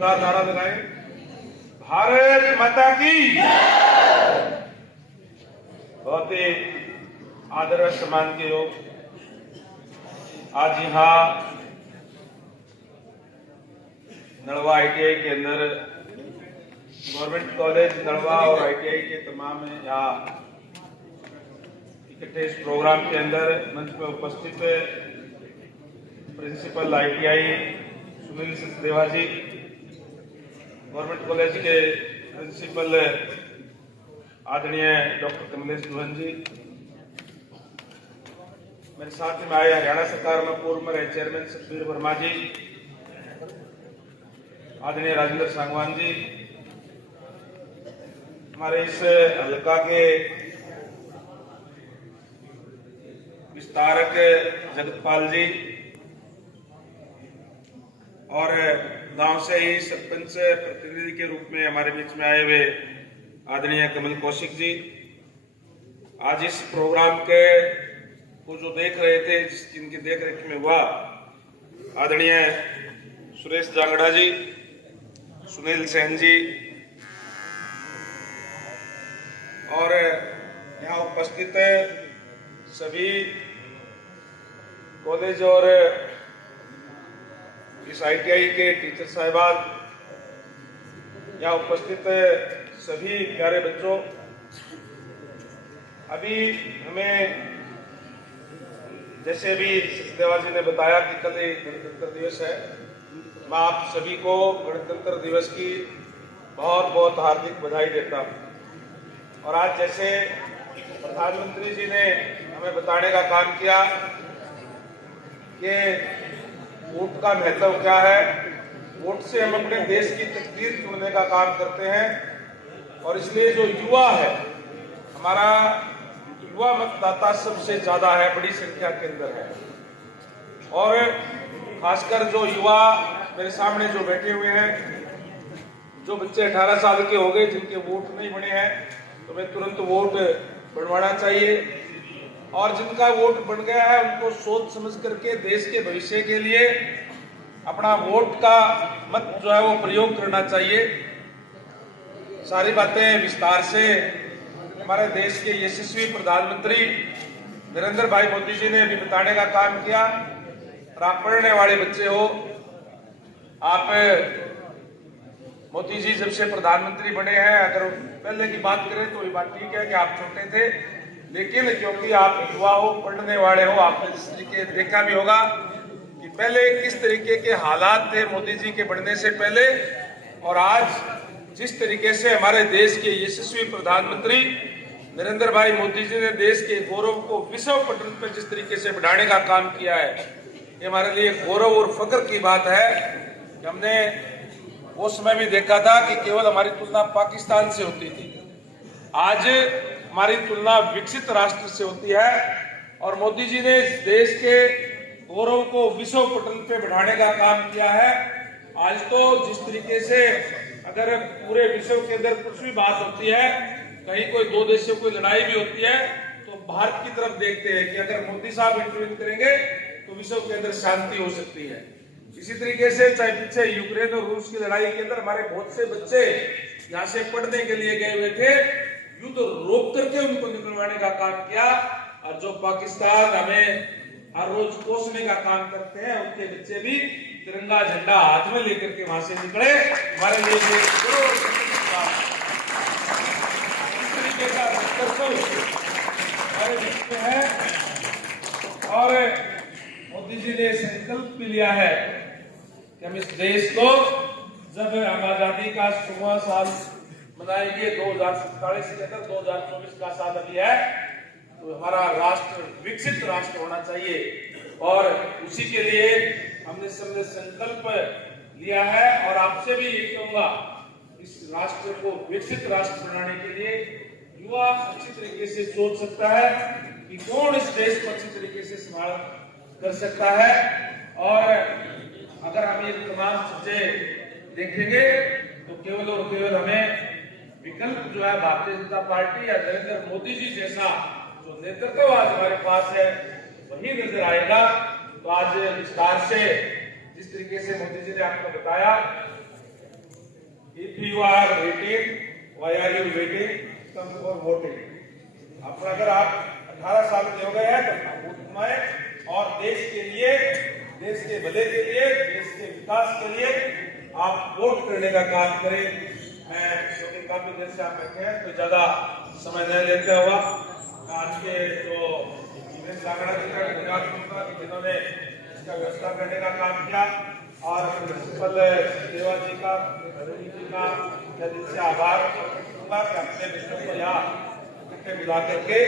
नारा लगाए, भारत माता की। बहुत ही आदर और सम्मान के योग आज यहाँ नड़वा ITI के अंदर गवर्नमेंट कॉलेज नड़वा और ITI के तमाम यहाँ इकट्ठे इस प्रोग्राम के अंदर मंच में उपस्थित प्रिंसिपल ITI सुनील सचदेवा जी, गवर्नमेंट कॉलेज के प्रिंसिपल आदरणीय डॉक्टर कमलेश दुहन जी, मेरे साथ में आए हरियाणा सरकार में पूर्व में रहे चेयरमैन सतबीर वर्मा जी, आदरणीय राजेंद्र सांगवान जी, हमारे इस हल्का के विस्तारक जगतपाल जी और गांव से ही सरपंच प्रतिनिधि के रूप में हमारे बीच में आए हुए आदरणीय कमल कौशिक जी, आज इस प्रोग्राम के को जो देख रहे थे, जिनकी देख रेख में हुआ, आदरणीय सुरेश जांगड़ा जी, सुनील सेन जी और यहाँ उपस्थित सभी कॉलेज और इस ITI के टीचर साहिबान, यहाँ उपस्थित सभी प्यारे बच्चों, अभी हमें जैसे अभी सचदेवा जी ने बताया कि कल गणतंत्र दिवस है, मैं आप सभी को गणतंत्र दिवस की बहुत बहुत हार्दिक बधाई देता हूँ। और आज जैसे प्रधानमंत्री जी ने हमें बताने का काम किया कि वोट का महत्व क्या है, वोट से हम अपने देश की तकदीर चुनने का काम करते हैं और इसलिए जो युवा है, हमारा युवा मतदाता सबसे ज्यादा है, बड़ी संख्या के अंदर है। और खासकर जो युवा मेरे सामने जो बैठे हुए हैं, जो बच्चे 18 साल के हो गए, जिनके वोट नहीं बने हैं, तो मैं तुरंत वोट बनवाना चाहिए। और जिनका वोट बन गया है, उनको सोच समझ करके देश के भविष्य के लिए अपना वोट का मत जो है वो प्रयोग करना चाहिए। सारी बातें विस्तार से हमारे देश के यशस्वी प्रधानमंत्री नरेंद्र भाई मोदी जी ने भी बताने का काम किया। और आप पढ़ने वाले बच्चे हो, आप मोदी जी जब से प्रधानमंत्री बने हैं, अगर पहले की बात करें तो ये बात ठीक है कि आप छोटे थे, लेकिन क्योंकि आप युवा हो, पढ़ने वाले हो, आपने जिस तरीके देखा भी होगा कि पहले किस तरीके के हालात थे मोदी जी के बढ़ने से पहले, और आज जिस तरीके से हमारे देश के यशस्वी प्रधानमंत्री नरेंद्र भाई मोदी जी ने देश के गौरव को विश्व पटल पर जिस तरीके से बढ़ाने का काम किया है, ये हमारे लिए गौरव और फख्र की बात है। हमने वो समय भी देखा था कि केवल हमारी तुलना पाकिस्तान से होती थी, आज हमारी तुलना विकसित राष्ट्र से होती है। और मोदी जी ने इस देश के गौरव को विश्व पटल पे बढ़ाने का काम किया है। आज तो जिस तरीके से अगर पूरे विश्व के अंदर कुछ भी बात होती है, कहीं कोई दो देशों की लड़ाई भी होती है, तो भारत की तरफ देखते हैं कि अगर मोदी साहब इंटरव्यू करेंगे तो विश्व के अंदर शांति हो सकती है। इसी तरीके से चाहे पीछे यूक्रेन और रूस की लड़ाई के अंदर हमारे बहुत से बच्चे यहाँ से पढ़ने के लिए गए हुए थे, युद्ध रोक करके उनको निकलवाने का काम किया। और जो पाकिस्तान हमें हर रोज कोसने का काम करते हैं, उनके बच्चे भी तिरंगा झंडा हाथ में लेकर के वहां से निकले। हमारे लिए इस तरीके का हमारे बीच में है। और मोदी जी ने संकल्प भी लिया है कि हम इस देश को, जब हम आजादी का 100वां साल मनाएंगे 2047 के अंदर, 2024 का साल अभी है, तो हमारा राष्ट्र विकसित राष्ट्र होना चाहिए। और उसी के लिए हमने सबने संकल्प लिया है। और आपसे भी ये कहूंगा, इस राष्ट्र को विकसित राष्ट्र बनाने के लिए युवा अच्छी तरीके से सोच सकता है कि कौन इस देश को अच्छी तरीके से संभाल कर सकता है। और अगर हम ये तमाम चीजें देखेंगे तो केवल और केवल हमें विकल्प जो है भारतीय जनता पार्टी या नरेंद्र मोदी जी जैसा जो नेतृत्व आज हमारे पास है वही नजर आएगा। तो आज विस्तार से जिस तरीके से मोदी जी ने आपको बताया you are waiting, why are you waiting? Come for voting. अपना अगर आप 18 साल के हो गए हैं तो अपना वोट घुमाएं और देश के लिए, देश के भले के लिए, देश के विकास के लिए आप वोट करने का काम करें। मैं क्योंकि काफी देर से आप बैठे हैं तो ज्यादा समय नहीं लेते हुआ आज के जो जिन्होंने इसका व्यवस्था करने का काम किया और प्रिंसिपल देवा जी का मैं दिल से आभार करूंगा कि अपने बच्चों को यहाँ इकट्ठे मिला करके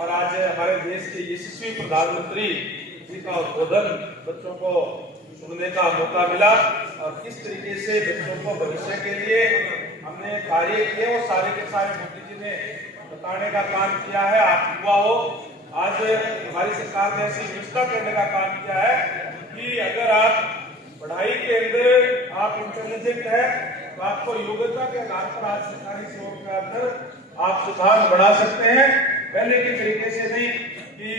और आज हमारे देश के यशस्वी प्रधानमंत्री जी का उद्बोधन बच्चों को सुनने का मौका मिला और किस तरीके से बच्चों को भविष्य के लिए हमने कार्य किए वो सारे के सारे मोदी जी ने बताने का काम किया है। आप युवा हो, आज हमारी सरकार ने ऐसी व्यवस्था करने का काम किया है कि अगर आप पढ़ाई के अंदर आप इंटेलिजेंट है तो आपको योग्यता के आधार पर आज सरकारी सेवक के अंदर आप सुधार बढ़ा सकते हैं। पहले के तरीके से नहीं कि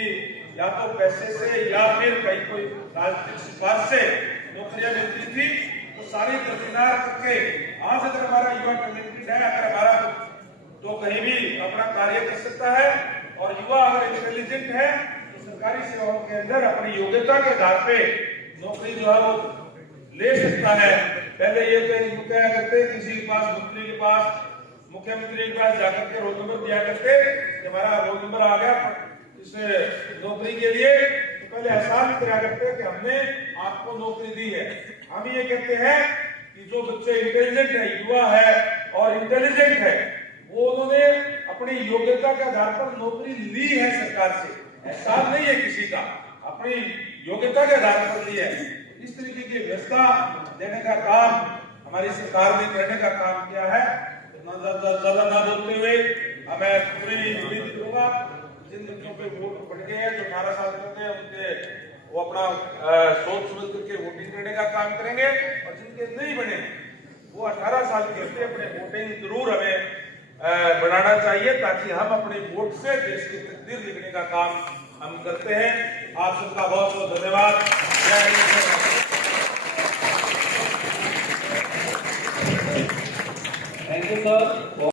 या तो पैसे से या फिर कहीं कोई राजनीतिक सिफारिश से नौकरियां मिलती थी तो सारी दरकिनार करके आज अगर हमारा युवा टैलेंटेड है, अगर हमारा तो कहीं भी अपना कार्य कर सकता है और युवा अगर इंटेलिजेंट है तो सरकारी सेवाओं के अंदर अपनी योग्यता के आधार पे नौकरी जो है वो ले सकता है। पहले ये क्या करते, किसी के पास मंत्री के पास मुख्यमंत्री के पास जाकर के रोल नंबर दिया करते कि हमारा रोल नंबर आ गया इस नौकरी के लिए, तो पहले एहसान करा करते कि हमने आपको नौकरी दी है। हम ये कहते हैं कि जो बच्चे इंटेलिजेंट है, युवा है और इंटेलिजेंट है, वो उन्होंने अपनी योग्यता के आधार पर नौकरी ली है सरकार से, एहसान नहीं है किसी का, अपनी योग्यता के आधार पर ली है। इस तरीके की व्यवस्था देने का काम हमारी सरकार ने करने का काम किया है। ज्यादा ना बोलते हुए मैं पूरी उम्मीद करूंगा जिन बच्चों पे वोट पड़ गए हैं, जो 18 साल के थे, उनके वो अपना सोच समझ करके वोटिंग करने का काम करेंगे और जिनके नहीं बने वो 18 साल के होते अपने वोटिंग जरूर हमें बढ़ाना चाहिए ताकि हम अपने वोट से देश की तकदीर लिखने का काम हम करते हैं। आप सबका बहुत बहुत धन्यवाद। जय हिंद।